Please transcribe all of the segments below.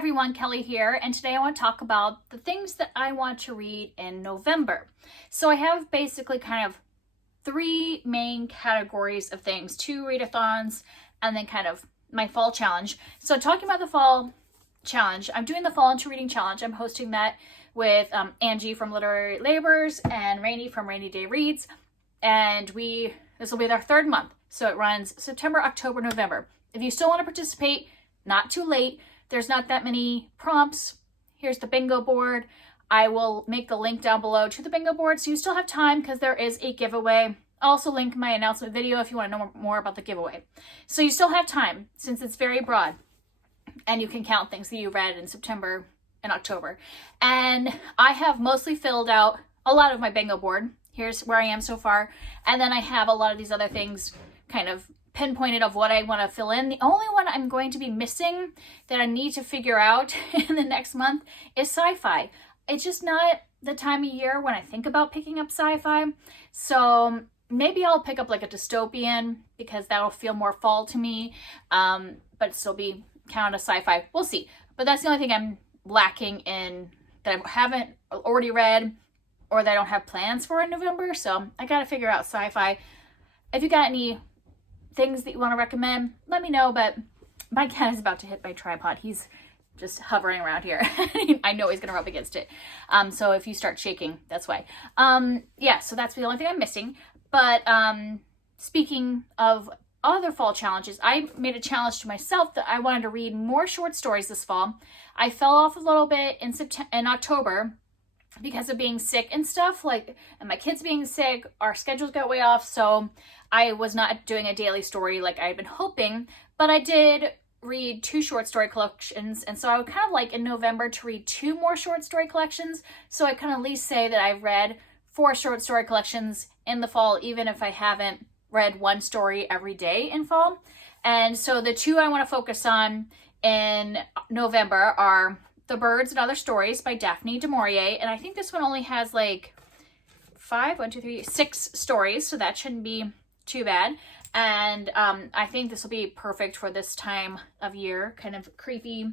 everyone, Kelly here, and today I want to talk about the things that I want to read in November. So I have basically kind of three main categories of things, 2 readathons, and then kind of my fall challenge. So talking about the fall challenge, I'm doing the Fall into Reading Challenge. I'm hosting that with Angie from Literary Labors and Rainy from Rainy Day Reads, and this will be our 3rd month. So it runs September, October, November. If you still want to participate, not too late. There's not that many prompts. Here's the bingo board. I will make the link down below to the bingo board so you still have time because there is a giveaway. I'll also link my announcement video if you want to know more about the giveaway. So you still have time since it's very broad and you can count things that you read in September and October. And I have mostly filled out a lot of my bingo board. Here's where I am so far. And then I have a lot of these other things kind of pinpointed of what I want to fill in. The only one I'm going to be missing that I need to figure out in the next month is sci-fi. It's just not the time of year when I think about picking up sci-fi. So maybe I'll pick up like a dystopian because that'll feel more fall to me, but still be counted as sci-fi. We'll see. But that's the only thing I'm lacking in that I haven't already read or that I don't have plans for in November. So I got to figure out sci-fi. If you got any things that you want to recommend, let me know. But my cat is about to hit my tripod. He's just hovering around here. I know he's gonna rub against it. So if you start shaking, that's why. Yeah, so that's the only thing I'm missing. But speaking of other fall challenges, I made a challenge to myself that I wanted to read more short stories this fall. I fell off a little bit in October because of being sick and stuff, and my kids being sick. Our schedules got way off, so I was not doing a daily story like I had been hoping, but I did read 2 short story collections, and so I would kind of like in November to read 2 more short story collections, so I can at least say that I've read 4 short story collections in the fall, even if I haven't read 1 story every day in fall. And so the 2 I want to focus on in November are The Birds and Other Stories by Daphne du Maurier, and I think this one only has like 6 stories, so that shouldn't be too bad. And I think this will be perfect for this time of year, kind of creepy,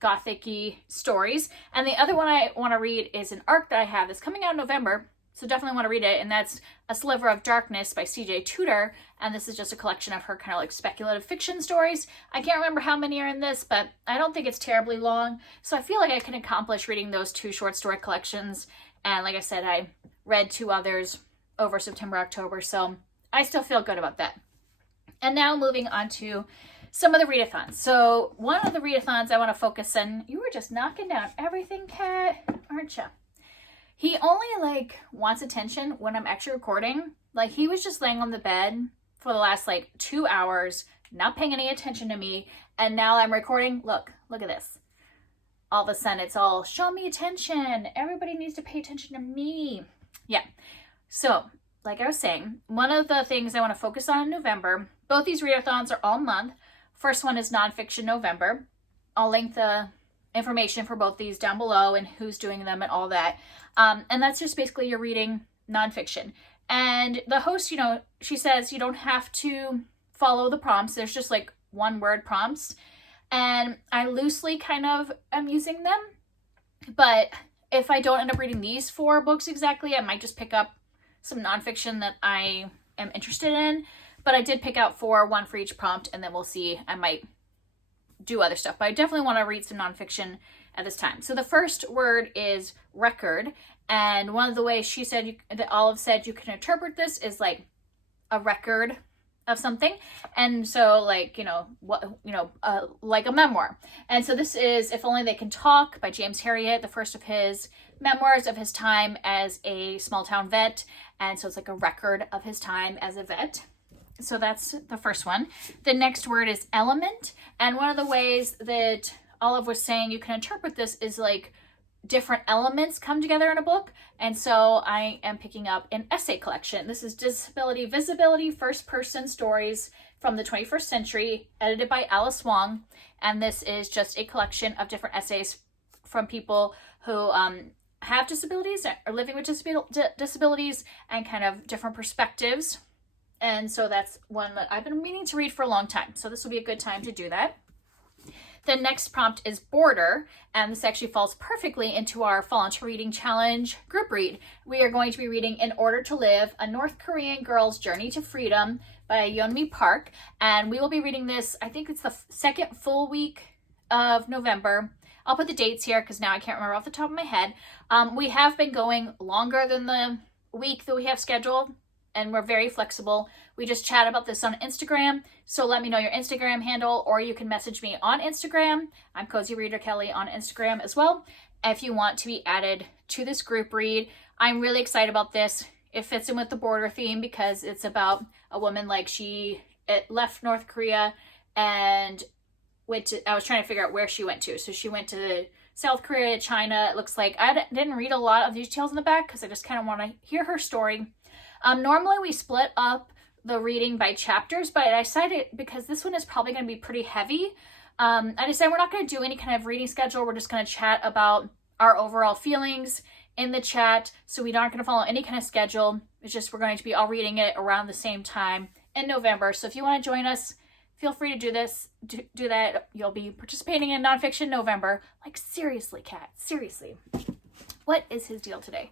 gothic-y stories. And the other one I want to read is an arc that I have that's coming out in November, so definitely want to read it, and that's A Sliver of Darkness by C.J. Tudor, and this is just a collection of her kind of like speculative fiction stories. I can't remember how many are in this, but I don't think it's terribly long, so I feel like I can accomplish reading those 2 short story collections. And like I said, I read 2 others over September, October, so I still feel good about that. And now moving on to some of the readathons. So one of the readathons I want to focus on, you were just knocking down everything, Cat, aren't you? He only wants attention when I'm actually recording. Like, he was just laying on the bed for the last 2 hours, not paying any attention to me. And now I'm recording. Look at this. All of a sudden it's all, show me attention. Everybody needs to pay attention to me. Yeah. So like I was saying, one of the things I want to focus on in November, both these readathons are all month. First one is Nonfiction November. I'll link the information for both these down below and who's doing them and all that. And that's just basically you're reading nonfiction. And the host, she says you don't have to follow the prompts. There's just 1-word prompts. And I loosely kind of am using them. But if I don't end up reading these 4 books exactly, I might just pick up some nonfiction that I am interested in. But I did pick out 4, 1 for each prompt, and then we'll see. I might do other stuff, but I definitely want to read some nonfiction at this time. So the first word is record, and one of the ways she said, that Olive said you can interpret this is like a record of something, and so like a memoir. And so this is If Only They Can Talk by James Herriot, the first of his memoirs of his time as a small town vet, and so it's like a record of his time as a vet. So that's the first one. The next word is element, and one of the ways that Olive was saying you can interpret this is like different elements come together in a book. And so I am picking up an essay collection. This is Disability Visibility First Person Stories from the 21st Century, edited by Alice Wong. And this is just a collection of different essays from people who have disabilities, are living with disabilities, and kind of different perspectives. And so that's one that I've been meaning to read for a long time. So this will be a good time to do that. The next prompt is border, and this actually falls perfectly into our Fall into Reading Challenge group read. We are going to be reading In Order to Live, A North Korean Girl's Journey to Freedom by Yeonmi Park, and we will be reading this, I think it's the second full week of November. I'll put the dates here because now I can't remember off the top of my head. We have been going longer than the week that we have scheduled, and we're very flexible. We just chat about this on Instagram, so let me know your Instagram handle, or you can message me on Instagram. I'm Cozy Reader Kelly on Instagram as well, if you want to be added to this group read. I'm really excited about this. It fits in with the border theme because it's about a woman, like she left North Korea and I was trying to figure out where she went to. So she went to South Korea, China. It looks like I didn't read a lot of details in the back because I just kind of want to hear her story. Normally we split up the reading by chapters, but I decided because this one is probably going to be pretty heavy, I decided we're not going to do any kind of reading schedule. We're just going to chat about our overall feelings in the chat. So we're not going to follow any kind of schedule. It's just we're going to be all reading it around the same time in November. So if you want to join us, feel free to do this. Do that. You'll be participating in Nonfiction November. Like, seriously, Kat, seriously. What is his deal today?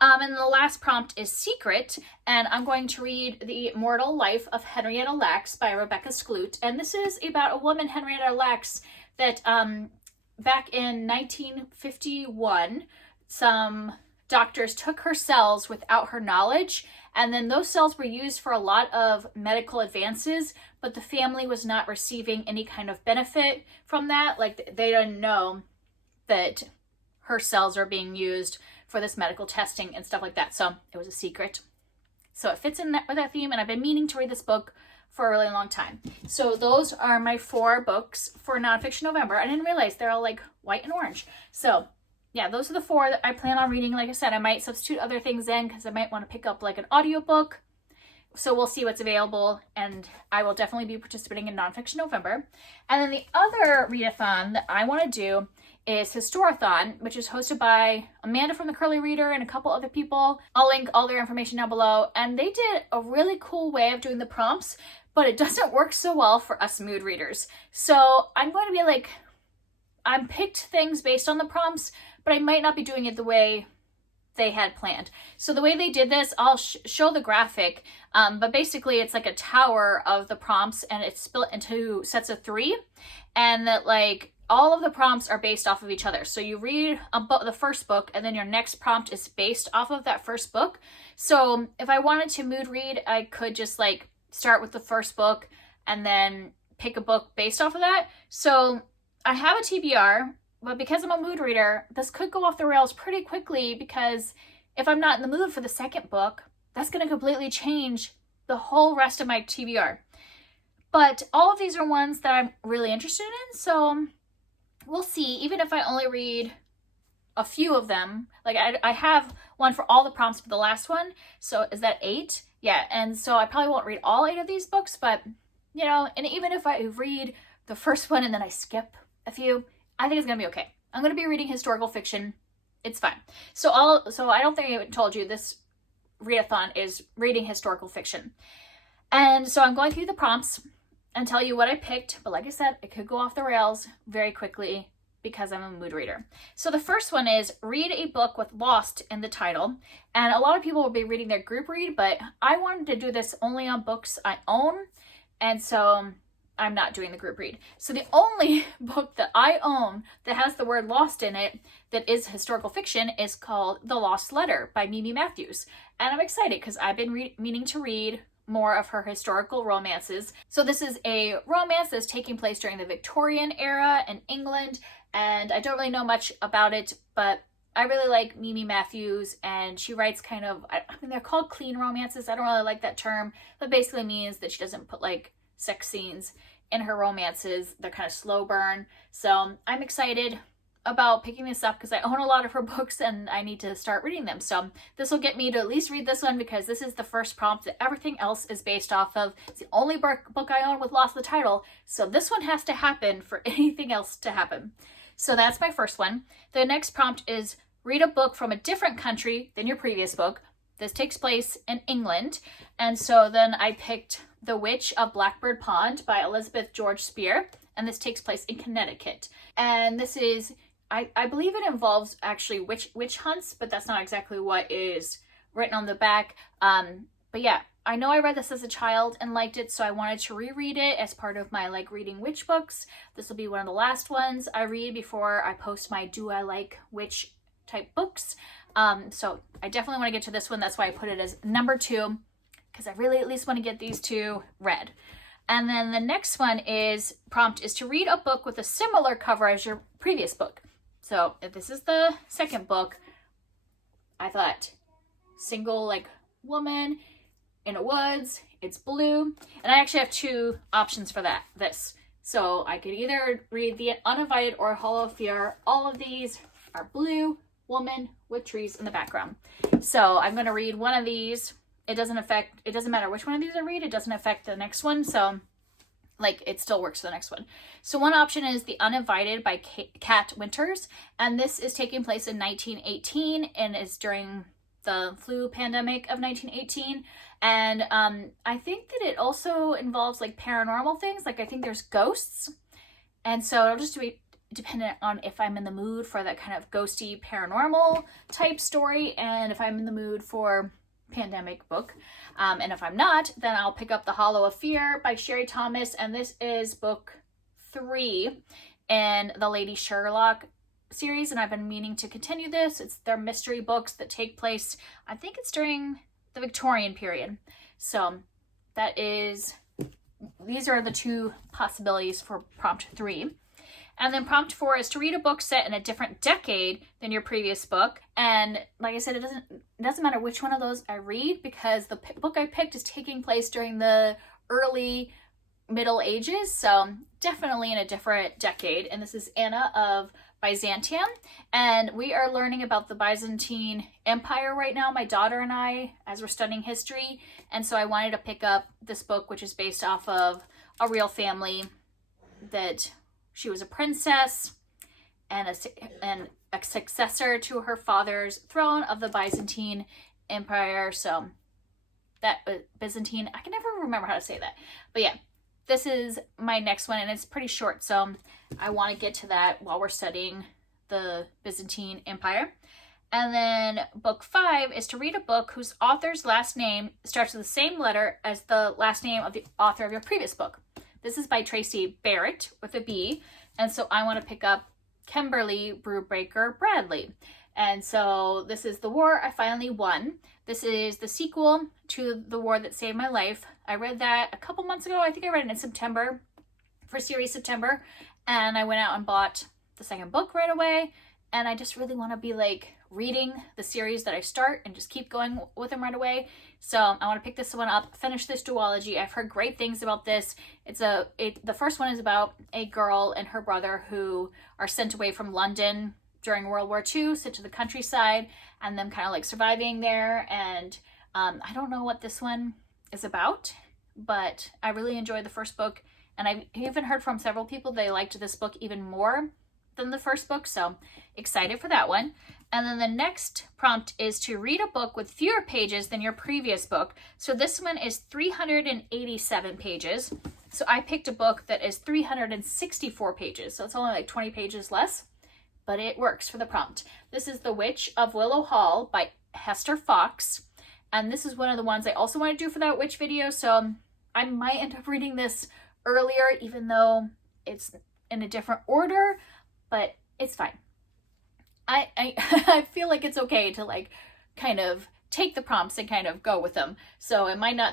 And the last prompt is Secret, and I'm going to read The Immortal Life of Henrietta Lacks by Rebecca Skloot. And this is about a woman, Henrietta Lacks, that back in 1951, some doctors took her cells without her knowledge, and then those cells were used for a lot of medical advances, but the family was not receiving any kind of benefit from that. Like, they didn't know that her cells are being used for this medical testing and stuff like that. So it was a secret. So it fits in with that theme, and I've been meaning to read this book for a really long time. So those are my 4 books for Nonfiction November. I didn't realize they're all like white and orange. So yeah, those are the 4 that I plan on reading. Like I said, I might substitute other things in because I might want to pick up like an audiobook. So we'll see what's available, and I will definitely be participating in Nonfiction November. And then the other readathon that I want to do is Historathon, which is hosted by Amanda from the Curly Reader and a couple other people. I'll link all their information down below. And they did a really cool way of doing the prompts, but it doesn't work so well for us mood readers. So I'm going to be like, I picked things based on the prompts, but I might not be doing it the way they had planned. So the way they did this, I'll show the graphic, but basically it's like a tower of the prompts, and it's split into sets of 3, and that like all of the prompts are based off of each other. So you read the first book, and then your next prompt is based off of that first book. So if I wanted to mood read, I could just like start with the first book and then pick a book based off of that. So I have a TBR, but because I'm a mood reader, this could go off the rails pretty quickly, because if I'm not in the mood for the second book, that's going to completely change the whole rest of my TBR. But all of these are ones that I'm really interested in, so we'll see. Even if I only read a few of them, like I have one for all the prompts for the last one, so is that 8? Yeah, and so I probably won't read all 8 of these books, but you know, and even if I read the first one and then I skip a few, I think it's gonna be okay. I'm gonna be reading historical fiction. It's fine. So I don't think I told you this readathon is reading historical fiction. And so I'm going through the prompts and tell you what I picked, but like I said, it could go off the rails very quickly because I'm a mood reader. So the first one is read a book with Lost in the title. And a lot of people will be reading their group read, but I wanted to do this only on books I own, and so I'm not doing the group read. So the only book that I own that has the word lost in it that is historical fiction is called The Lost Letter by Mimi Matthews. And I'm excited because I've been meaning to read more of her historical romances. So this is a romance that's taking place during the Victorian era in England, and I don't really know much about it, but I really like Mimi Matthews, and she writes kind of, I mean, they're called clean romances. I don't really like that term, but basically means that she doesn't put like sex scenes in her romances. They're kind of slow burn. So I'm excited about picking this up because I own a lot of her books and I need to start reading them. So this will get me to at least read this one because this is the first prompt that everything else is based off of. It's the only book I own with Lost the title. So this one has to happen for anything else to happen. So that's my first one. The next prompt is read a book from a different country than your previous book. This takes place in England. And so then I picked The Witch of Blackbird Pond by Elizabeth George Spear. and this takes place in Connecticut. And this is, I believe it involves actually witch hunts, but that's not exactly what is written on the back. But yeah, I know I read this as a child and liked it, so I wanted to reread it as part of my like reading witch books. This will be one of the last ones I read before I post my do I like witch type books. So I definitely want to get to this one. That's why I put it as number 2, because I really at least want to get these 2 read. And then the next one is prompt is to read a book with a similar cover as your previous book. So if this is the second book, I thought single like woman in a woods, it's blue. And I actually have 2 options for this. So I could either read The Uninvited or Hollow of Fear. All of these are blue, woman with trees in the background. So I'm going to read one of these. It doesn't matter which one of these I read. It doesn't affect the next one. So like it still works for the next one. So one option is The Uninvited by Kat Winters. And this is taking place in 1918 and is during the flu pandemic of 1918. And I think that it also involves like paranormal things. Like I think there's ghosts. And so it'll just be dependent on if I'm in the mood for that kind of ghosty paranormal type story and if I'm in the mood for pandemic book. And if I'm not, then I'll pick up The Hollow of Fear by Sherry Thomas. And this is book 3 in the Lady Sherlock series, and I've been meaning to continue this. It's their mystery books that take place, I think it's during the Victorian period. So these are the 2 possibilities for prompt 3. And then prompt 4 is to read a book set in a different decade than your previous book. And like I said, it doesn't matter which one of those I read, because the book I picked is taking place during the early Middle Ages. So definitely in a different decade. And this is Anna of Byzantium, and we are learning about the Byzantine Empire right now, my daughter and I, as we're studying history. And so I wanted to pick up this book, which is based off of a real family, that she was a princess and a successor to her father's throne of the Byzantine Empire. So that Byzantine, I can never remember how to say that, but yeah. This is my next one, and it's pretty short, so I want to get to that while we're studying the Byzantine Empire. And then book 5 is to read a book whose author's last name starts with the same letter as the last name of the author of your previous book. This is by Tracy Barrett with a B, and so I want to pick up Kimberly Brubaker Bradley. And so this is The War I Finally Won. This is the sequel to The War That Saved My Life. I read that a couple months ago. I think I read it in September, for series September. And I went out and bought the second book right away. And I just really want to be like reading the series that I start and just keep going with them right away. So I want to pick this one up, finish this duology. I've heard great things about this. The first one is about a girl and her brother who are sent away from London during World War II, sent to the countryside, and them kind of like surviving there. And I don't know what this one is about, but I really enjoyed the first book. And I even heard from several people they liked this book even more than the first book. So excited for that one. And then the next prompt is to read a book with fewer pages than your previous book. So this one is 387 pages. So I picked a book that is 364 pages. So it's only like 20 pages less, but it works for the prompt. This is The Witch of Willow Hall by Hester Fox. And this is one of the ones I also want to do for that witch video. So I might end up reading this earlier, even though it's in a different order, but it's fine. I feel like it's okay to like kind of take the prompts and kind of go with them. So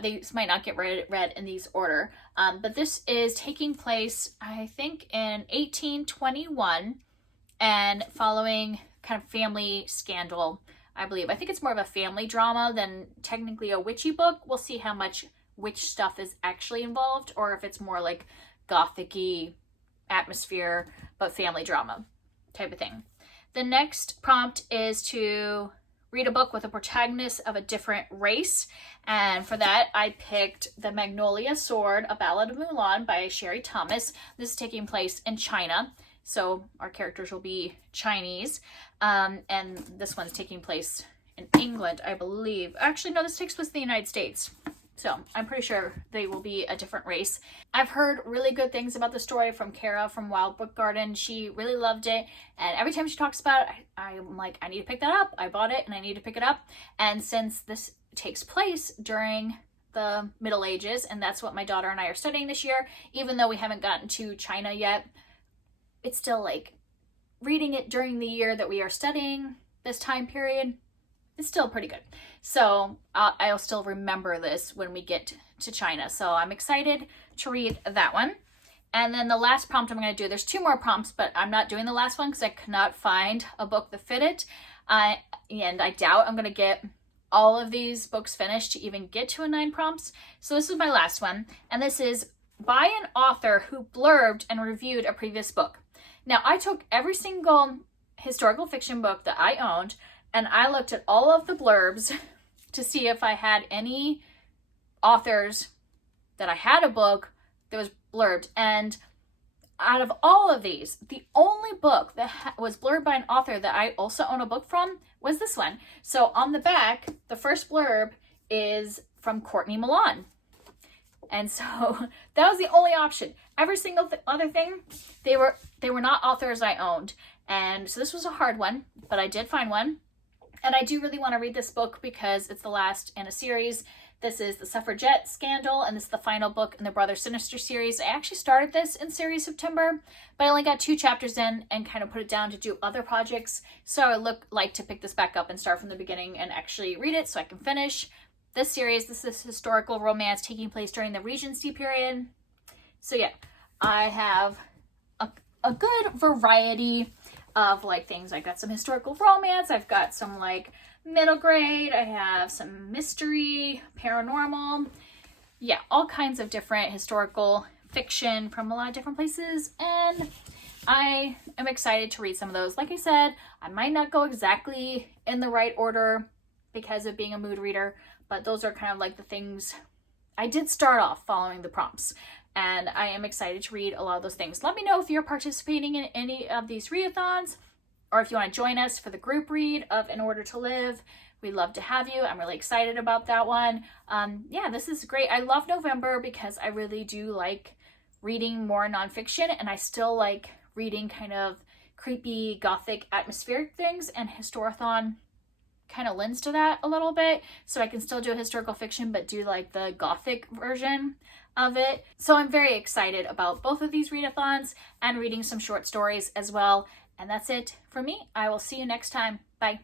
these might not get read in these order. But this is taking place, I think, in 1821 and following kind of family scandal, I believe. I think it's more of a family drama than technically a witchy book. We'll see how much witch stuff is actually involved, or if it's more like gothic-y atmosphere, but family drama type of thing. The next prompt is to read a book with a protagonist of a different race. And for that, I picked The Magnolia Sword, A Ballad of Mulan by Sherry Thomas. This is taking place in China. So our characters will be Chinese. And this one's taking place in England, I believe. Actually, no, this takes place in the United States. So I'm pretty sure they will be a different race. I've heard really good things about the story from Kara from Wild Book Garden. She really loved it. And every time she talks about it, I'm like, I need to pick that up. I bought it and I need to pick it up. And since this takes place during the Middle Ages, and that's what my daughter and I are studying this year, even though we haven't gotten to China yet, it's still like reading it during the year that we are studying this time period. It's still pretty good. So I'll still remember this when we get to China. So I'm excited to read that one. And then the last prompt I'm going to do, there's 2 more prompts, but I'm not doing the last one because I could not find a book that fit it. And I doubt I'm going to get all of these books finished to even get to a 9 prompts. So this is my last one. And this is by an author who blurbed and reviewed a previous book. Now, I took every single historical fiction book that I owned, and I looked at all of the blurbs to see if I had any authors that I had a book that was blurbed. And out of all of these, the only book that was blurbed by an author that I also own a book from was this one. So on the back, the first blurb is from Courtney Milan. And so that was the only option. Every single other thing, they were not authors I owned. And so this was a hard one, but I did find one. And I do really want to read this book because it's the last in a series. This is the Suffragette Scandal, and this is the final book in the Brother Sinister series. I actually started this in series September, but I only got 2 chapters in and kind of put it down to do other projects. So I would like to pick this back up and start from the beginning and actually read it so I can finish this series. This is historical romance taking place during the Regency period. So yeah, I have a good variety of like things. I've got some historical romance, I've got some like middle grade, I have some mystery, paranormal, yeah, all kinds of different historical fiction from a lot of different places, and I am excited to read some of those. Like I said, I might not go exactly in the right order because of being a mood reader, but those are kind of like the things. I did start off following the prompts, and I am excited to read a lot of those things. Let me know if you're participating in any of these readathons, or if you want to join us for the group read of In Order to Live. We'd love to have you. I'm really excited about that one. Yeah, this is great. I love November because I really do like reading more nonfiction, and I still like reading kind of creepy, gothic, atmospheric things, and Historathon kind of lends to that a little bit. So I can still do a historical fiction, but do like the gothic version of it. So I'm very excited about both of these readathons and reading some short stories as well. And that's it for me. I will see you next time. Bye.